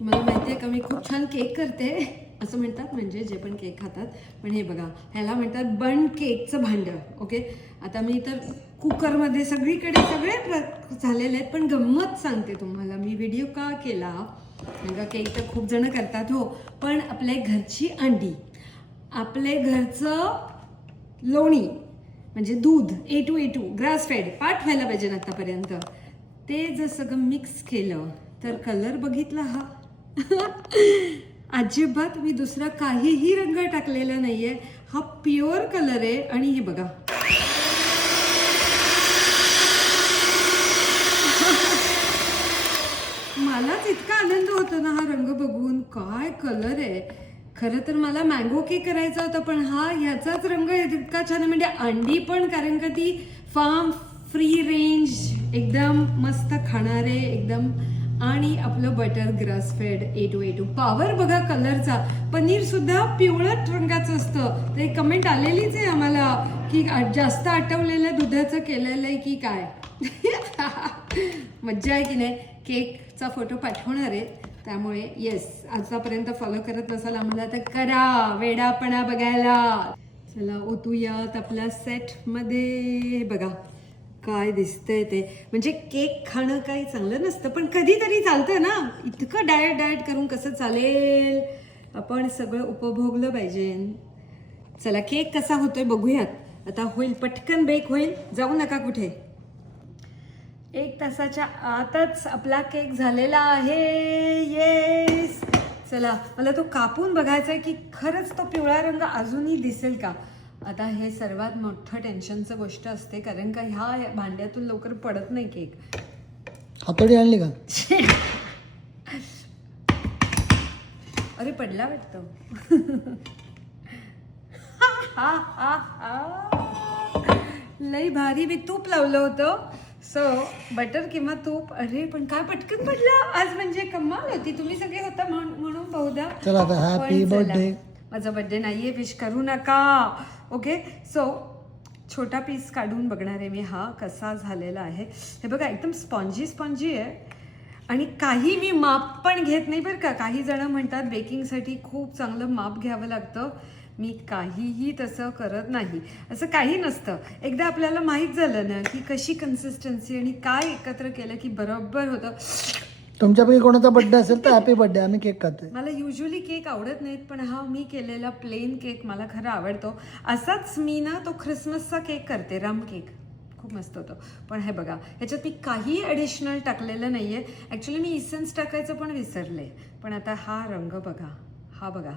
मला माहिती आहे का मी खूप छान केक करते असं म्हणतात म्हणजे जे पण केक खातात. पण हे बघा ह्याला म्हणतात बन केकचं भांडं. ओके, आता मी तर कुकरमध्ये सगळीकडे सगळे झालेले आहेत. पण गंमत सांगते तुम्हाला, मी व्हिडिओ का केला म्हणजे केक तर खूप जण करतात हो, पण आपल्या घरची अंडी, आपले घरचं लोणी म्हणजे दूध A2 ग्रास फेड पाठ व्हायला पाहिजे ना आतापर्यंत, ते जर सगळं मिक्स केलं तर कलर बघितला हा अजिबात मी दुसरा काहीही रंग टाकलेला नाहीये, हा प्युअर कलर आहे. आणि हे बघा मलाच इतका आनंद होतो ना हा रंग बघून, काय कलर आहे. खरं तर मला मँगो केक करायचा होता, पण हा ह्याचाच रंग इतका छान आहे. म्हणजे अंडी पण, कारण का ती फार्म फ्री रेंज एकदम मस्त खाणारे एकदम, आणि आपलं butter grass fed A2 power बघा कलरचा. पनीर सुद्धा पिवळट रंगाचं असतं. ते कमेंट आलेलीच आहे आम्हाला की जास्त आटवलेल्या दुधाचं केलेलं आहे की काय मज्जा आहे की नाही. केकचा फोटो पाठवणार आहे, त्यामुळे येस आतापर्यंत फॉलो करत नसाल आम्हाला तर करा वेडापणा बघायला. चला ओतूयात आपल्या सेटमध्ये. बघा काय दिसतंय ते, म्हणजे केक खाणं काही चांगलं नसतं, पण कधीतरी चालतं ना. इतकं डाएट करून कसं चालेल, आपण सगळं उपभोगलं पाहिजे. चला केक कसा होतोय बघूयात. आता होईल पटकन बेक होईल, जाऊ नका कुठे. 1 तासाच्या आतच आपला केक झालेला आहे. येस, चला मला तो कापून बघायचा आहे की खरंच तो पिवळा रंग अजूनही दिसेल का. आता हे सर्वात मोठं टेन्शनचं गोष्ट असते, कारण का ह्या भांड्यातून लवकर पडत नाही केक. हातोडी आणली का? अरे पडला वाटतं लई भारी. मी तूप लावलं होतं, सो बटर किंवा तूप. अरे पण काय पटकन पडलं आज, म्हणजे कमाल होती. तुम्ही सगळे होता म्हणून बहुधा. चला आता हॅपी बर्थडे. माझा बर्थडे नाहीये, विश करू नका. ओके, सो छोटा पीस काढून बघणार आहे मी हा कसा झालेला आहे. हे बघा एकदम स्पॉन्जी आहे. आणि काही मी माप पण घेत नाही बरं का. काही जण म्हणतात बेकिंगसाठी खूप चांगलं माप घ्यावं लागतं, मी काहीही तसं करत नाही. असं काही नसतं. एकदा आपल्याला माहीत झालं ना की कशी कन्सिस्टन्सी आणि काय एकत्र केलं की बरोबर होतं. तुमच्यापैकी कोणाचा बर्थडे असेल तर हॅपी बर्थडे, आम्ही केक खातोय. मला युजली केक आवडत नाहीत, पण हा मी केलेला प्लेन केक मला खरं आवडतो. असाच मी ना तो ख्रिसमसचा केक करते, रम केक, खूप मस्त होतो. पण हे बघा ह्याच्यात मी काही ॲडिशनल टाकलेलं नाही आहे. ॲक्च्युली मी इसेन्स टाकायचं पण विसरले. पण आता हा रंग बघा, हा बघा,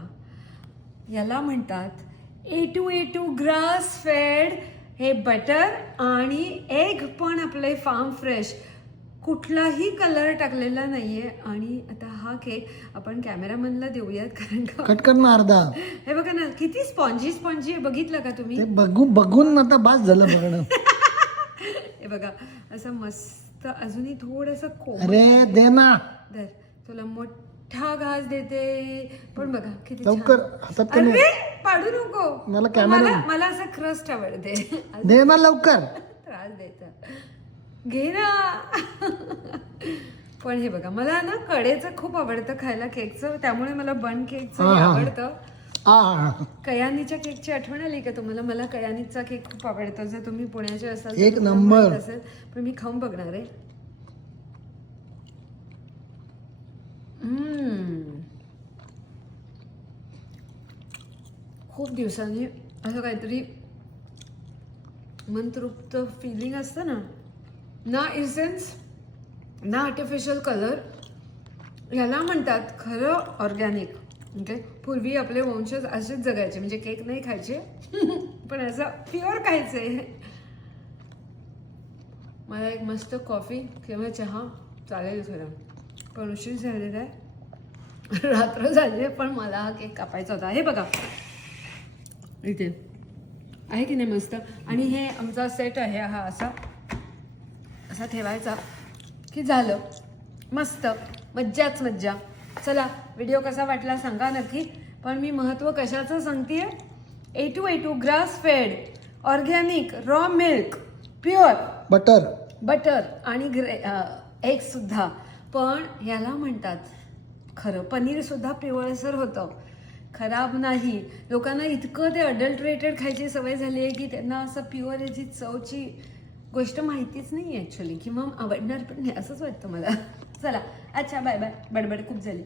याला म्हणतात A2 ग्रास फेड. हे बटर आणि एग पण आपले फार्म फ्रेश, कुठलाही कलर टाकलेला नाहीये. आणि आता हा केक आपण कॅमेरामॅनला देऊयात, कारण का कट कर ना अर्धा. हे बघा ना किती स्पॉन्जी आहे, बघितलं का तुम्ही? ते बघून आता बास झालं बघणं. हे बघा असं मस्त, अजूनही थोडंसं अरे दे ना. धर, तुला मोठा घास देते. पण बघा किती लवकर हातात ते अरे पाडू नको. मला कॅमेरा मला असं क्रस्ट आवडते. दे ना लवकर. त्रास द्यायचा, घे ना. पण हे बघा मला ना कडेचं खूप आवडतं खायला केकचं, त्यामुळे मला बन केकचं आवडतं. कयानीच्या केकची आठवण आली का तुम्हाला? मला कयानीचा केक खूप आवडतो. जर तुम्ही पुण्याचे असाल तर एक तुम्हाला नंबर माहित असेल, पण मी खाऊन बघणार आहे. खूप दिवसांनी असं काहीतरी मनतृप्त फिलिंग असतं ना. ना इसेन्स ना आर्टिफिशियल कलर, याला म्हणतात खरं ऑर्गॅनिक. ओके, पूर्वी आपले वंशज असेच जगायचे, म्हणजे केक नाही खायचे पण असं प्युअर खायचे. मला एक मस्त कॉफी किंवा चहा चालेल खरं, पण उशीर झालेला आहे, रात्र झाली आहे. पण मला हा केक कापायचा होता. हे बघा इथे आहे की नाही मस्त. आणि हे आमचा सेट आहे हा, असा ठेवायचा की झालं मस्त, मज्जाच मज्जा. चला व्हिडिओ कसा वाटला सांगा नक्की. पण मी महत्त्व कशाचं सांगतेय, A2 grass fed, organic, raw milk, pure butter आणि एग सुद्धा. पण ह्याला म्हणतात खरं पनीर सुद्धा पिवळसर होतं, खराब नाही. लोकांना इतकं ते अडल्ट्रेटेड खायची सवय झाली आहे की त्यांना असं प्युअर याची चवची गोष्ट माहितीच नाही ॲक्च्युली, किंवा आवडणार पण नाही असंच वाटतं मला. चला अच्छा, बाय बाय, बडबड खूप झाली.